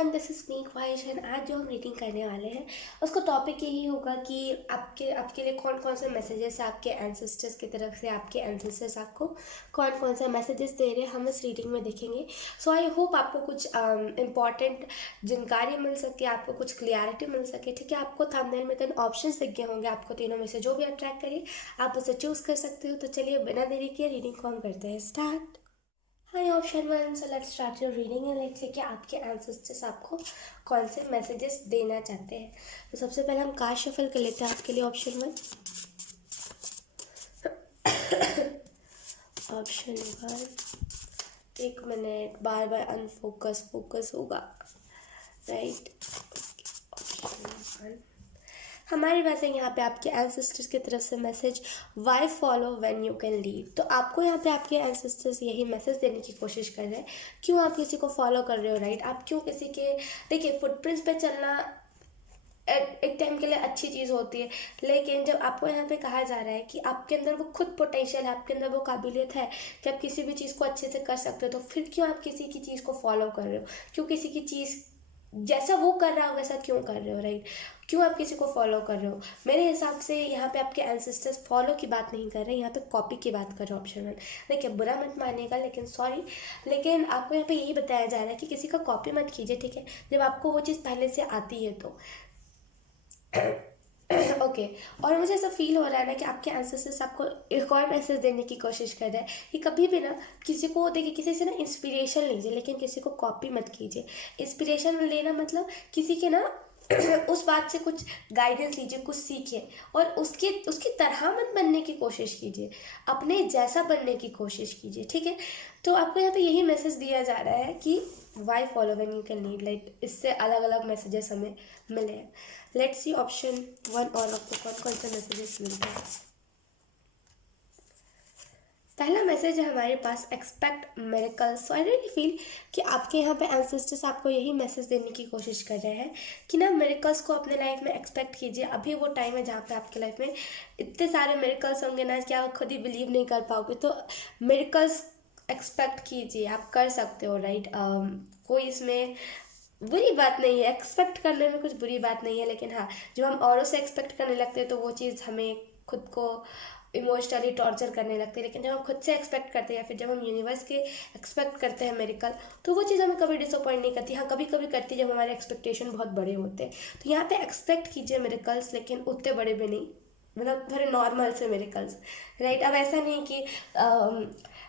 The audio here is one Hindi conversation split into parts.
एवरीवन, दिस इज़ मी ख्वाहिश। आज जो हम रीडिंग करने वाले हैं उसका टॉपिक यही होगा कि आपके लिए कौन कौन से मैसेजेस आपके एंसेस्टर्स की तरफ से, आपके एंसेस्टर्स आपको कौन कौन से मैसेजेस दे रहे हैं, हम इस रीडिंग में देखेंगे। सो आई होप आपको कुछ इंपॉर्टेंट जानकारी मिल सके, आपको कुछ क्लियरिटी मिल सके। ठीक है, आपको थंबनेल में 3 ऑप्शंस दिख गए होंगे, आपको तीनों में से जो भी अट्रैक्ट करिए आप उसे चूज़ कर सकते हो। तो चलिए बिना देरी के रीडिंग को हम करते हैं start. Hi option one, so let's start your reading and let's see कि आपके एंसेस्टर्स आपको कौन से मैसेजेस देना चाहते हैं। तो सबसे पहले हम कार्ड शफल कर लेते हैं आपके लिए option one. Option one, 1 minute, बार बार फोकस होगा, राइट। ऑप्शन वन हमारे पास है यहाँ पे आपके एंसेस्टर्स की तरफ से message, why follow when you can leave. तो आपको यहाँ पे आपके एंसेस्टर्स यही मैसेज देने की कोशिश कर रहे हैं, क्यों आप किसी को फॉलो कर रहे हो, राइट। आप क्यों किसी के, देखिए फुटप्रिंट्स पे चलना एक टाइम के लिए अच्छी चीज़ होती है, लेकिन जब आपको यहाँ पे कहा जा रहा है कि आपके अंदर वो खुद पोटेंशियल है, आपके अंदर वो काबिलियत है कि आप किसी भी चीज़ को अच्छे से कर सकते हो, तो फिर क्यों आप किसी की चीज़ को फॉलो कर रहे हो, क्यों किसी की चीज़ जैसा वो कर रहा हो वैसा क्यों कर रहे हो, राइट। क्यों आप किसी को फॉलो कर रहे हो। मेरे हिसाब से यहाँ पे आपके एंसेस्टर्स फॉलो की बात नहीं कर रहे, यहाँ पे कॉपी की बात कर रहे हो। ऑप्शन वन, देखिए बुरा मत मानिएगा, लेकिन सॉरी, लेकिन आपको यहाँ पे यही बताया जा रहा है कि किसी का कॉपी मत कीजिए, ठीक है, जब आपको वो चीज़ पहले से आती है तो ओके। और मुझे ऐसा फील हो रहा है ना कि आपके एंसेस्टर्स आपको एक और मैसेज देने की कोशिश कर रहे हैं कि कभी भी ना किसी को, देखिए किसी से ना इंस्पिरेशन लीजिए, लेकिन किसी को कॉपी मत कीजिए। इंस्पिरेशन लेना मतलब किसी के ना उस बात से कुछ गाइडेंस लीजिए, कुछ सीखिए और उसकी तरह मत बनने की कोशिश कीजिए, अपने जैसा बनने की कोशिश कीजिए, ठीक है। तो आपको यहाँ पे यही मैसेज दिया जा रहा है कि why follow when you can lead, like इससे अलग अलग मैसेजेस हमें मिले हैं। लेट्स सी ऑप्शन वन और आपको कौन कौन से मैसेजेस मिलते हैं। पहला मैसेज है हमारे पास, expect miracles. So I really feel कि आपके यहाँ पे एंसेस्टर्स आपको यही मैसेज देने की कोशिश कर रहे हैं कि ना मिरेकल्स को अपने लाइफ में एक्सपेक्ट कीजिए। अभी वो टाइम है जहाँ पे आपके लाइफ में इतने सारे मिरेकल्स होंगे ना कि आप खुद ही बिलीव नहीं कर पाओगे। तो मिरेकल्स एक्सपेक्ट कीजिए, आप कर सकते हो, राइट। कोई इसमें बुरी बात नहीं है, एक्सपेक्ट करने में कुछ बुरी बात नहीं है, लेकिन हाँ, जब हम औरों से एक्सपेक्ट करने लगते हैं तो वो चीज़ हमें खुद को इमोशनली टॉर्चर करने लगती है। लेकिन जब हम खुद से एक्सपेक्ट करते हैं या फिर जब हम यूनिवर्स के एक्सपेक्ट करते हैं मेरिकल, तो वो चीज़ हमें कभी डिसअपॉइंट नहीं करती। हाँ, कभी कभी करती है जब हमारे एक्सपेक्टेशन बहुत बड़े होते हैं। तो यहाँ पे एक्सपेक्ट कीजिए मेरिकल्स, लेकिन उतने बड़े भी नहीं, मतलब थोड़े नॉर्मल से मेरिकल्स, राइट। अब ऐसा नहीं कि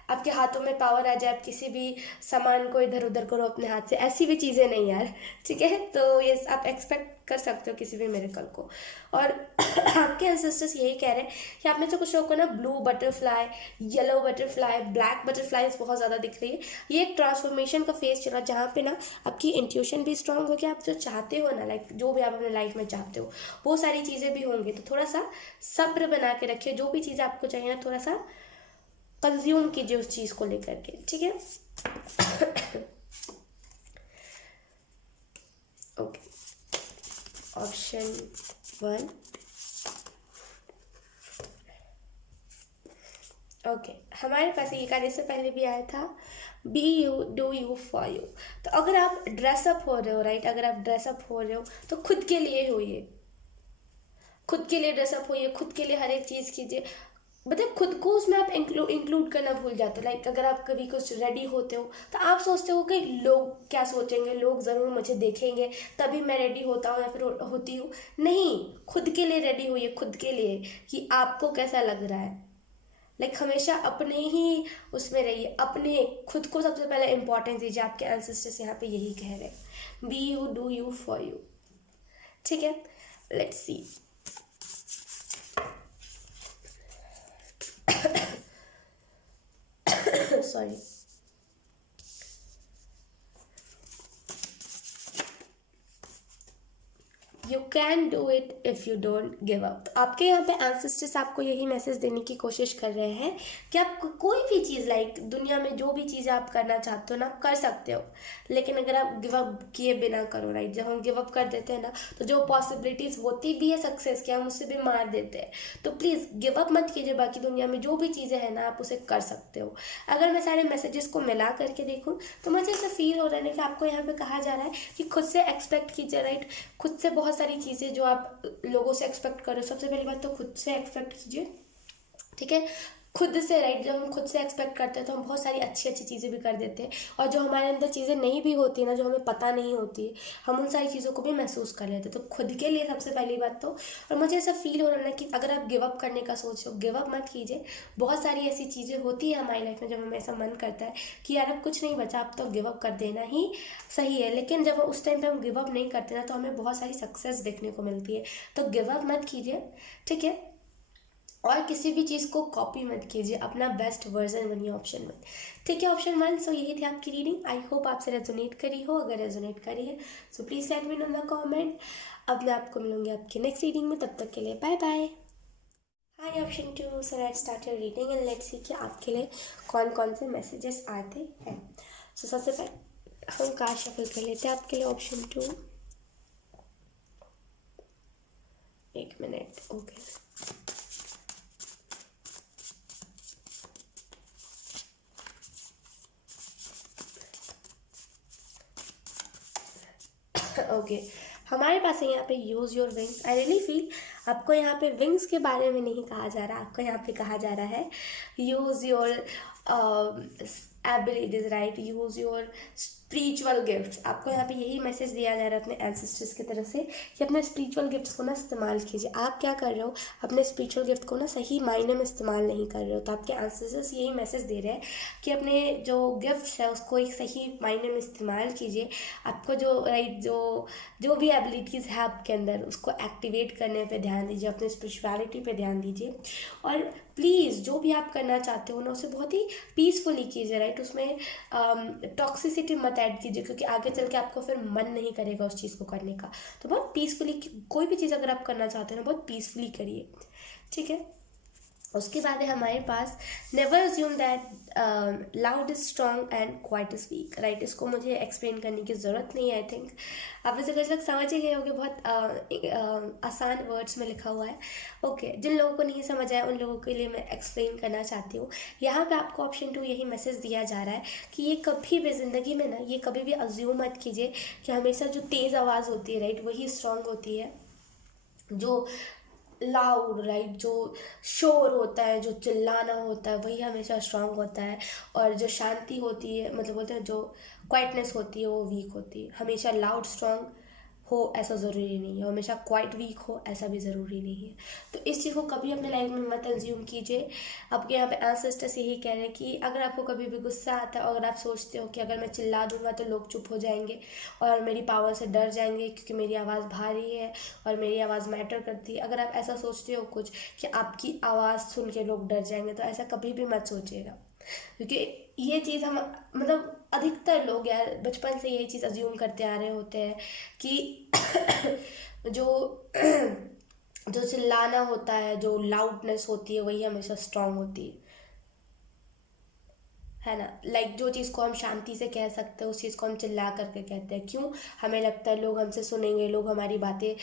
आपके हाथों में पावर आ जाए, आप किसी भी सामान को इधर उधर करो अपने हाथ से, ऐसी भी चीज़ें नहीं यार, ठीक है। तो ये आप एक्सपेक्ट कर सकते हो किसी भी मिरेकल को। और आपके एंसेस्टर्स यही कह रहे हैं कि आप में से कुछ लोगों को ना blue butterfly, yellow butterfly, black butterflies बहुत ज़्यादा दिख रही है। ये एक ट्रांसफॉर्मेशन का फेज चल रहा है जहाँ पे ना आपकी इंट्यूशन भी स्ट्रांग होगी, आप जो चाहते हो ना, लाइक जो भी आप अपने लाइफ में चाहते हो वो सारी चीज़ें भी होंगी। तो थोड़ा सा सब्र बना के रखिए, जो भी चीज़ आपको चाहिए ना थोड़ा सा कंज्यूम कीजिए उस चीज़ को लेकर के, ठीक है। Okay, option one. ओके, हमारे पास ये कार्ड इससे पहले भी आया था, be you do you for you. तो अगर आप ड्रेसअप हो रहे हो, राइट, अगर आप ड्रेसअप हो रहे हो तो खुद के लिए होइए, खुद के लिए ड्रेसअप होइए, खुद के लिए हर एक चीज़ कीजिए। मतलब खुद को उसमें आप इंक्लूड करना भूल जाते हो। लाइक अगर आप कभी कुछ रेडी होते हो तो आप सोचते हो कि लोग क्या सोचेंगे, लोग ज़रूर मुझे देखेंगे तभी मैं रेडी होता हूँ या फिर होती हूँ। नहीं, खुद के लिए रेडी होइए, खुद के लिए कि आपको कैसा लग रहा है। लाइक हमेशा अपने ही उसमें रहिए, अपने खुद को सबसे पहले इंपॉर्टेंस दीजिए। आपके एंसेस्टर्स यहाँ पे यही कह रहे हैं, be you do you for you, ठीक है। Let's see. Sorry, you can do it if you don't give up. तो आपके यहाँ पे एंसेस्टर्स आपको यही मैसेज देने की कोशिश कर रहे हैं कि आप कोई भी चीज़ लाइक दुनिया में जो भी चीज़ आप करना चाहते हो ना, कर सकते हो, लेकिन अगर आप गिव अप किए बिना करो, राइट। जब हम गिव अप कर देते हैं ना, तो जो पॉसिबिलिटीज़ होती भी है सक्सेस की, हम उससे भी मार देते हैं। तो प्लीज़ गिव अप मत कीजिए, बाकी दुनिया में जो भी चीज़ें हैं ना, आप उसे कर सकते हो। अगर मैं सारे मैसेजेस को मिला करके देखूँ तो मुझे ऐसा फील हो रहा है कि आपको यहाँ पे कहा जा रहा है कि खुद से एक्सपेक्ट कीजिए, राइट। खुद से बहुत सारी चीज़ें जो आप लोगों से एक्सपेक्ट करो, सबसे पहली बात तो खुद से एक्सपेक्ट कीजिए, ठीक है। खुद से, राइट। जब हम खुद से एक्सपेक्ट करते हैं तो हम बहुत सारी अच्छी अच्छी चीज़ें भी कर देते हैं, और जो हमारे अंदर चीज़ें नहीं भी होती ना, जो हमें पता नहीं होती, हम उन सारी चीज़ों को भी महसूस कर लेते हैं। तो खुद के लिए सबसे पहली बात तो, और मुझे ऐसा फील हो रहा है कि अगर आप गिव अप करने का सोच रहे हो, गिव अप मत कीजिए। बहुत सारी ऐसी चीज़ें होती है हमारी लाइफ में जब हमें ऐसा मन करता है कि यार अब कुछ नहीं बचा, अब तो गिव अप कर देना ही सही है। लेकिन जब उस टाइम पे हम गिव अप नहीं करते ना, तो हमें बहुत सारी सक्सेस देखने को मिलती है। तो गिव अप मत कीजिए, ठीक है। और किसी भी चीज़ को कॉपी मत कीजिए, अपना बेस्ट वर्जन बनिए। ऑप्शन 1, ठीक है। ऑप्शन 1। सो यही थी आपकी रीडिंग। आई होप आपसे रेजोनेट करी हो। अगर रेजोनेट करी है so please let me know in the comment. अब मैं आपको मिलूंगी आपकी नेक्स्ट रीडिंग में, तब तक के लिए bye bye. Hi option 2। So let's start your reading and let's see कि आपके लिए कौन कौन से मैसेजेस आते हैं। सो सबसे पहले हम कार्ड शफल कर लेते हैं आपके लिए। ऑप्शन 2, एक मिनट, ओके। ओके हमारे पास है यहाँ पे use your wings. I really feel आपको यहाँ पे विंग्स के बारे में नहीं कहा जा रहा, आपको यहाँ पे कहा जा रहा है use your abilities, right. Use your spiritual gifts. आपको यहाँ पे यही मैसेज दिया जा रहा है अपने एंसेस्टर्स की तरफ से कि अपने स्पिरिचुअल गिफ्ट्स को ना इस्तेमाल कीजिए। आप क्या कर रहे हो, अपने स्पिरिचुअल गिफ्ट को ना सही मायने में इस्तेमाल नहीं कर रहे हो। तो आपके एंसेस्टर्स यही मैसेज दे रहे हैं कि अपने जो गिफ्ट्स है उसको एक सही मायने में इस्तेमाल कीजिए। आपको जो, राइट, जो भी एबिलिटीज़ है आपके अंदर, उसको एक्टिवेट करने पे ध्यान दीजिए, अपने स्पिरिचुअलिटी पे ध्यान दीजिए। और प्लीज़ जो भी आप करना चाहते हो ना, उसे बहुत ही पीसफुली कीजिए, राइट। उसमें टॉक्सिसिटी मत ऐड कीजिए, क्योंकि आगे चल के आपको फिर मन नहीं करेगा उस चीज़ को करने का। तो बहुत पीसफुली, कोई भी चीज़ अगर आप करना चाहते हो ना, बहुत पीसफुली करिए, ठीक है। उसके बाद है हमारे पास never assume that loud is strong and quiet is weak, right. इसको मुझे एक्सप्लेन करने की ज़रूरत नहीं है। आई थिंक आप इसे कुछ लोग समझ ही गए होंगे, बहुत आसान वर्ड्स में लिखा हुआ है। ओके जिन लोगों को नहीं समझ आया उन लोगों के लिए मैं एक्सप्लेन करना चाहती हूँ। यहाँ पे आपको ऑप्शन 2 यही मैसेज दिया जा रहा है कि ये कभी भी ज़िंदगी में ना, ये कभी भी अज्यूम मत कीजिए कि हमेशा जो तेज़ आवाज़ होती है, राइट, वही स्ट्रॉन्ग होती है। जो लाउड, राइट, जो शोर होता है, जो चिल्लाना होता है, वही हमेशा स्ट्रांग होता है। और जो शांति होती है, मतलब बोलते हैं जो क्वाइटनेस होती है, वो वीक होती है। हमेशा लाउड स्ट्रांग हो ऐसा ज़रूरी नहीं है, हमेशा क्वाइट वीक हो ऐसा भी ज़रूरी नहीं है। तो इस चीज़ को कभी अपने लाइफ में मत कंज्यूम कीजिए। आपके यहाँ पे एंसेस्टर्स यही कह रहे हैं कि अगर आपको कभी भी गुस्सा आता है, अगर आप सोचते हो कि अगर मैं चिल्ला दूंगा तो लोग चुप हो जाएंगे और मेरी पावर से डर जाएंगे क्योंकि मेरी आवाज़ भारी है और मेरी आवाज़ मैटर करती है, अगर आप ऐसा सोचते हो कुछ कि आपकी आवाज़ सुन के लोग डर जाएंगे, तो ऐसा कभी भी मत सोचिएगा। क्योंकि ये चीज़ हम, मतलब अधिकतर लोग यार बचपन से ये चीज़ अज्यूम करते आ रहे होते हैं कि जो जो चिल्लाना होता है, जो लाउडनेस होती है, वही हमेशा स्ट्रांग होती है ना। लाइक जो चीज़ को हम शांति से कह सकते हैं उस चीज़ को हम चिल्ला करके कहते हैं। क्यों? हमें लगता है लोग हमसे सुनेंगे, लोग हमारी बातें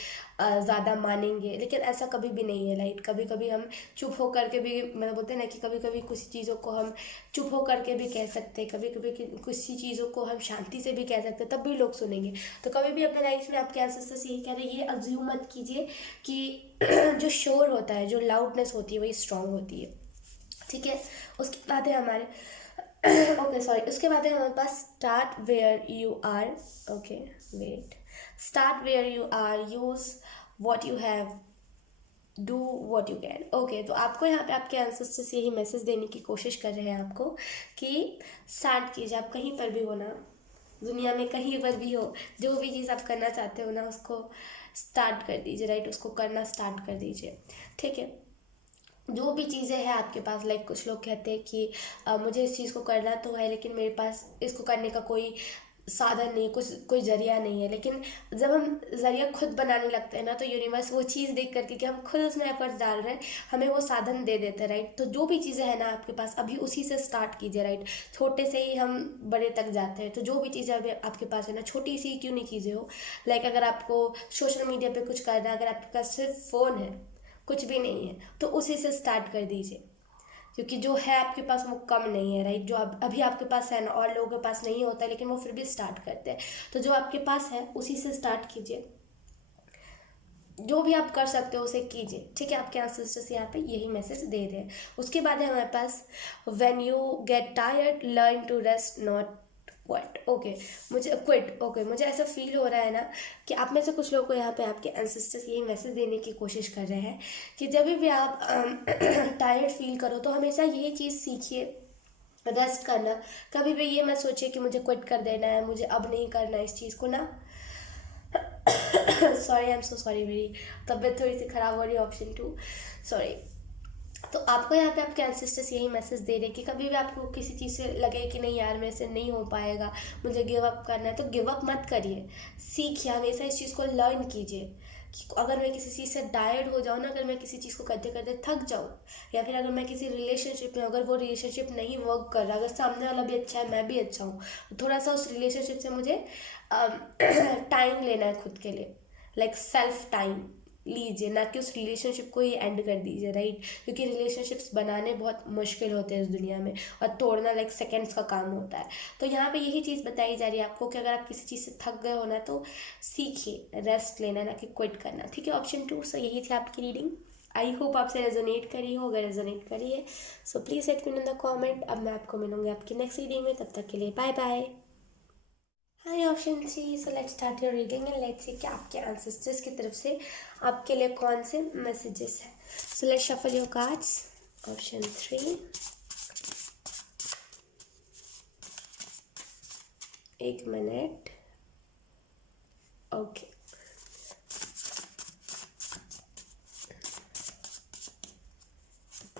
ज़्यादा मानेंगे, लेकिन ऐसा कभी भी नहीं है। लाइक कभी कभी हम चुप हो करके भी, मतलब बोलते हैं ना कि कभी कभी कुछ चीज़ों को हम चुप हो करके भी कह सकते हैं, कभी कभी कुछ चीज़ों को हम शांति से भी कह सकते हैं, तब भी लोग सुनेंगे। तो कभी भी अपने लाइफ में आपके एंसेस्टर्स यही कह रहे हैं, ये अज्यूम मत कीजिए कि जो शोर होता है, जो लाउडनेस होती है, वही स्ट्रांग होती है, ठीक है। उसके बाद है हमारे ओके सॉरी, उसके बाद है हमारे पास start where you are. Okay wait, start where you are, use what you have, do what you can. Okay तो आपको यहाँ पे आपके एंसेस्टर्स यही मैसेज देने की कोशिश कर रहे हैं आपको कि स्टार्ट कीजिए। आप कहीं पर भी हो ना, दुनिया में कहीं पर भी हो, जो भी चीज़ आप करना चाहते हो ना, उसको स्टार्ट कर दीजिए, राइट। उसको करना स्टार्ट कर दीजिए, ठीक है। जो भी चीज़ें हैं आपके पास, लाइक कुछ लोग कहते हैं कि मुझे इस चीज़ को करना तो है, लेकिन मेरे पास इसको करने का कोई साधन नहीं है, कुछ कोई जरिया नहीं है। लेकिन जब हम जरिया खुद बनाने लगते हैं ना, तो यूनिवर्स वो चीज़ देख करके कि हम खुद उसमें एफर्ट्स डाल रहे हैं, हमें वो साधन दे देते हैं, राइट। तो जो भी चीज़ें हैं ना आपके पास, अभी उसी से स्टार्ट कीजिए, राइट। छोटे से ही हम बड़े तक जाते हैं। तो जो भी चीज़ें अभी आपके पास है ना, छोटी सी क्यों नहीं चीज़ें हो, लाइक अगर आपको सोशल मीडिया पे कुछ करना है, अगर आपके पास सिर्फ फ़ोन है, कुछ भी नहीं है, तो उसी से स्टार्ट कर दीजिए। क्योंकि जो है आपके पास वो कम नहीं है, राइट। जो अभी आपके पास है ना, और लोगों के पास नहीं होता है, लेकिन वो फिर भी स्टार्ट करते हैं। तो जो आपके पास है उसी से स्टार्ट कीजिए। जो भी आप कर सकते हो उसे कीजिए, ठीक है। आपके एंसेस्टर्स यहाँ पे यही मैसेज दे रहे हैं। उसके बाद है हमारे पास, when you get tired learn to rest not quit. Okay, मुझे ऐसा फील हो रहा है ना कि आप में से कुछ लोगों को यहाँ पे आपके एंसेस्टर्स यही मैसेज देने की कोशिश कर रहे हैं कि जब भी आप टायर्ड फील करो तो हमेशा यही चीज़ सीखिए, रेस्ट करना। कभी भी ये मत सोचिए कि मुझे क्विट कर देना है, मुझे अब नहीं करना इस चीज़ को ना। Sorry, I am so sorry, मेरी तबीयत थोड़ी सी ख़राब हो रही है, ऑप्शन 2, सॉरी। तो आपको यहाँ पे आपके एंसेस्टर्स यही मैसेज दे रहे हैं कि कभी भी आपको किसी चीज़ से लगे कि नहीं यार मेरे से नहीं हो पाएगा, मुझे गिव अप करना है, तो गिव अप मत करिए। सीखिए, हमेशा इस चीज़ को लर्न कीजिए कि अगर मैं किसी चीज़ से टायर्ड हो जाऊँ ना, अगर मैं किसी चीज़ को करते करते थक जाऊँ, या फिर अगर मैं किसी रिलेशनशिप में, अगर वो रिलेशनशिप नहीं वर्क कर रहा, अगर सामने वाला भी अच्छा है, मैं भी अच्छा हूँ, तो थोड़ा सा उस रिलेशनशिप से मुझे टाइम लेना है खुद के लिए, लाइक सेल्फ टाइम लीजिए, ना कि उस रिलेशनशिप को ही एंड कर दीजिए, राइट। क्योंकि रिलेशनशिप्स बनाने बहुत मुश्किल होते हैं इस दुनिया में, और तोड़ना लाइक सेकेंड्स का काम होता है। तो यहाँ पे यही चीज़ बताई जा रही है आपको कि अगर आप किसी चीज़ से थक गए हो ना, तो सीखिए रेस्ट लेना, ना कि क्विट करना, ठीक है। ऑप्शन 2, सो यही थी आपकी रीडिंग। आई होप आपसे रेजोनेट करी हो। अगर रेजोनेट करी है so please let me know in the comment. अब मैं आपको मिलूंगी आपकी नेक्स्ट रीडिंग में, तब तक के लिए bye bye. Hi option 3, so let's start your reading and let's see कि आपके एंसेस्टर्स की तरफ से आपके लिए कौन से मैसेजेस हैं। So let's shuffle your cards. Option 3, एक minute, okay.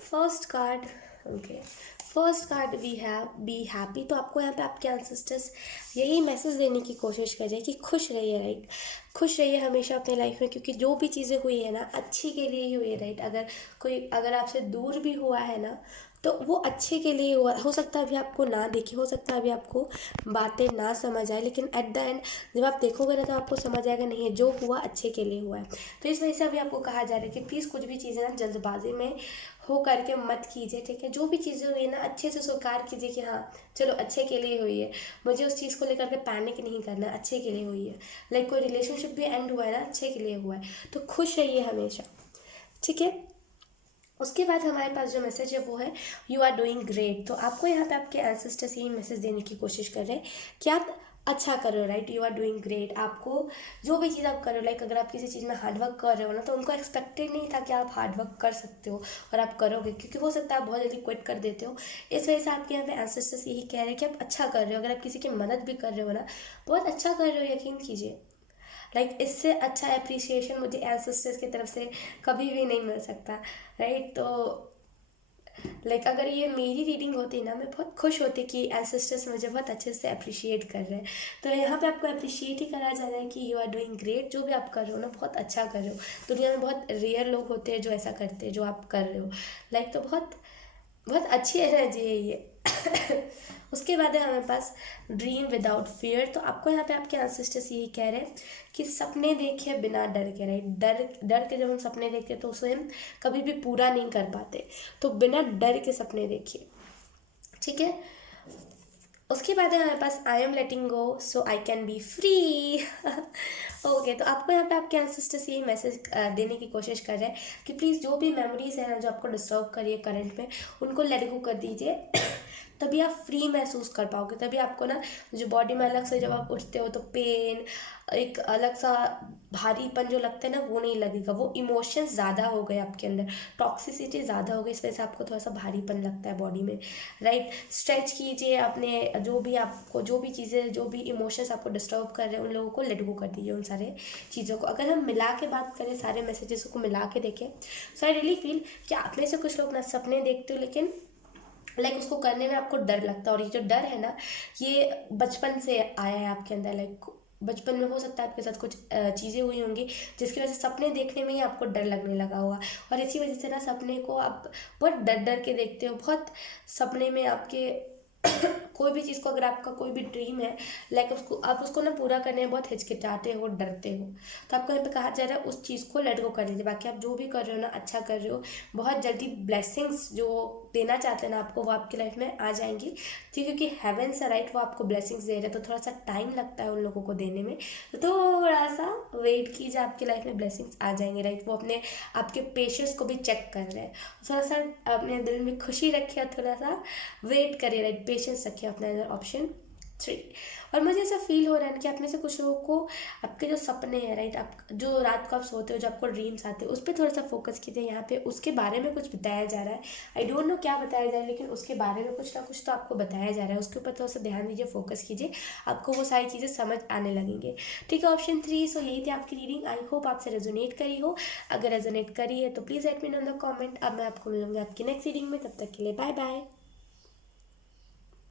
First card, okay, first card we have be happy. तो आपको यहाँ पे आपके एंसेस्टर्स यही मैसेज देने की कोशिश कर रहे हैं कि खुश रहिए, राइट। खुश रहिए हमेशा अपने लाइफ में, क्योंकि जो भी चीज़ें हुई है ना अच्छी के लिए ही हुई है, राइट। अगर आपसे दूर भी हुआ है ना, तो वो अच्छे के लिए हुआ। हो सकता है अभी आपको ना दिखे, हो सकता है अभी आपको बातें ना समझ आए, लेकिन एट द एंड जब आप देखोगे ना, तो आपको समझ आएगा नहीं है जो हुआ अच्छे के लिए हुआ है। तो इस वजह से अभी आपको कहा जा रहा है कि प्लीज़ कुछ भी चीज़ें ना जल्दबाजी में हो करके मत कीजिए, ठीक है। जो भी चीज़ें हुई है ना अच्छे से स्वीकार कीजिए कि हाँ चलो अच्छे के लिए हुई है, मुझे उस चीज़ को लेकर के पैनिक नहीं करना, अच्छे के लिए हुई है। लाइक कोई रिलेशनशिप भी एंड हुआ है ना, अच्छे के लिए हुआ है, तो खुश रहिए हमेशा, ठीक है। उसके बाद हमारे पास जो मैसेज है वो है यू आर डूइंग ग्रेट। तो आपको यहाँ पे आपके एंसेस्टर्स यही मैसेज देने की कोशिश कर रहे हैं कि आप अच्छा कर रहे हो, right. You are doing great. आपको जो भी चीज़ आप कर रहे हो, लाइक अगर आप किसी चीज़ में हार्डवर्क कर रहे हो ना, तो उनको एक्सपेक्टेड नहीं था कि आप हार्डवर्क कर सकते हो और आप करोगे, क्योंकि हो सकता है आप बहुत जल्दी क्विट कर देते हो। इस वजह से आपके यहाँ पे एंसेस्टर्स यही कह रहे हैं कि आप अच्छा कर रहे हो। अगर आप किसी की मदद भी कर रहे हो ना, बहुत अच्छा कर रहे हो, यकीन कीजिए। लाइक इससे अच्छा अप्रिसिएशन मुझे एंसेस्टर्स की तरफ से कभी भी नहीं मिल सकता, राइट। तो लाइक अगर ये मेरी रीडिंग होती ना, मैं बहुत खुश होती कि एंसेस्टर्स मुझे बहुत अच्छे से अप्रिशिएट कर रहे हैं। तो यहाँ पे आपको अप्रिशिएट ही करा जा रहा है कि यू आर डूइंग ग्रेट। जो भी आप कर रहे हो ना, बहुत अच्छा कर रहे हो। दुनिया में बहुत रेयर लोग होते हैं जो ऐसा करते हैं जो आप कर रहे हो, लाइक तो बहुत बहुत अच्छी एनर्जी है ये। उसके बाद है हमारे पास ड्रीम विदाउट फियर। तो आपको यहाँ पे आपके एंसेस्टर्स यही कह रहे हैं कि सपने देखिए बिना डर के, राइट। डर डर के जब हम सपने देखते हैं तो उसे हम कभी भी पूरा नहीं कर पाते, तो बिना डर के सपने देखिए, ठीक है। उसके बाद है हमारे पास I am letting go so I can be free. Okay, तो आपको यहाँ पे आपके एंसेस्टर्स यही मैसेज देने की कोशिश कर रहे हैं कि प्लीज़ जो भी मेमोरीज है ना जो आपको डिस्टर्ब करिए करंट में, उनको लेट गो कर दीजिए। तभी आप फ्री महसूस कर पाओगे। तभी आपको ना जो बॉडी में अलग से जब आप उठते हो तो पेन, एक अलग सा भारीपन जो लगता है ना, वो नहीं लगेगा। वो इमोशंस ज़्यादा हो गए आपके अंदर, टॉक्सिसिटी ज़्यादा हो गई, इस वजह से आपको थोड़ा सा भारीपन लगता है बॉडी में, राइट। स्ट्रेच कीजिए अपने जो भी चीज़ें, जो भी इमोशंस आपको डिस्टर्ब कर रहे हैं, उन लोगों को लेट गो कर दीजिए, उन सारे चीज़ों को। अगर हम मिला के बात करें, सारे मैसेजेस को मिला के देखें, सो आई रियली फील कि आप में से कुछ लोग ना सपने देखते हो, लेकिन लाइक उसको करने में आपको डर लगता है, और ये जो डर है ना, ये बचपन से आया है आपके अंदर। लाइक बचपन में हो सकता है आपके साथ कुछ चीज़ें हुई होंगी जिसकी वजह से सपने देखने में ही आपको डर लगने लगा होगा, और इसी वजह से ना सपने को आप बहुत डर डर के देखते हो। बहुत सपने में आपके कोई भी चीज़ को, अगर आपका कोई भी ड्रीम है, लाइक उसको आप उसको ना पूरा करने में बहुत हिचकिचाते हो, डरते हो, तो आपको यहाँ पे कहा जा रहा है उस चीज़ को लेट गो कर दीजिए। बाकी आप जो भी कर रहे हो ना, अच्छा कर रहे हो, बहुत जल्दी ब्लेसिंग्स जो देना चाहते हैं ना आपको, वो आपकी लाइफ में आ जाएंगी। ठीक है, क्योंकि हेवन से राइट वो आपको ब्लेसिंग्स दे रहे हैं, तो थोड़ा सा टाइम लगता है उन लोगों को देने में, तो थोड़ा सा वेट कीजिए, आपकी लाइफ में ब्लेसिंग्स आ जाएंगे। राइट, वो अपने आपके पेशेंस को भी चेक कर रहे हैं। थोड़ा सा अपने दिल में खुशी रखिए, थोड़ा सा वेट करिए, राइट, पेशेंस रखिए अपने अंदर। ऑप्शन 3। और मुझे ऐसा फील हो रहा है कि आप में से कुछ लोगों को आपके जो सपने हैं, राइट, आप जो रात को आप सोते हो, जो आपको ड्रीम्स आते हैं, उस पर थोड़ा सा फोकस कीजिए। यहाँ पे उसके बारे में कुछ बताया जा रहा है, आई डोंट नो क्या बताया जा रहा है, लेकिन उसके बारे में कुछ ना कुछ तो आपको बताया जा रहा है, उसके ऊपर थोड़ा सा ध्यान दीजिए, फोकस कीजिए, आपको वो सारी चीज़ें समझ आने लगेंगे। ठीक है, ऑप्शन 3। सो यही थी आपकी रीडिंग, आई होप आपसे रेजोनेट करी हो। अगर रेजोनेट करी है तो please let me know in the comment. अब मैं आपको मिलूंगी आपकी नेक्स्ट रीडिंग में, तब तक के लिए बाय बाय।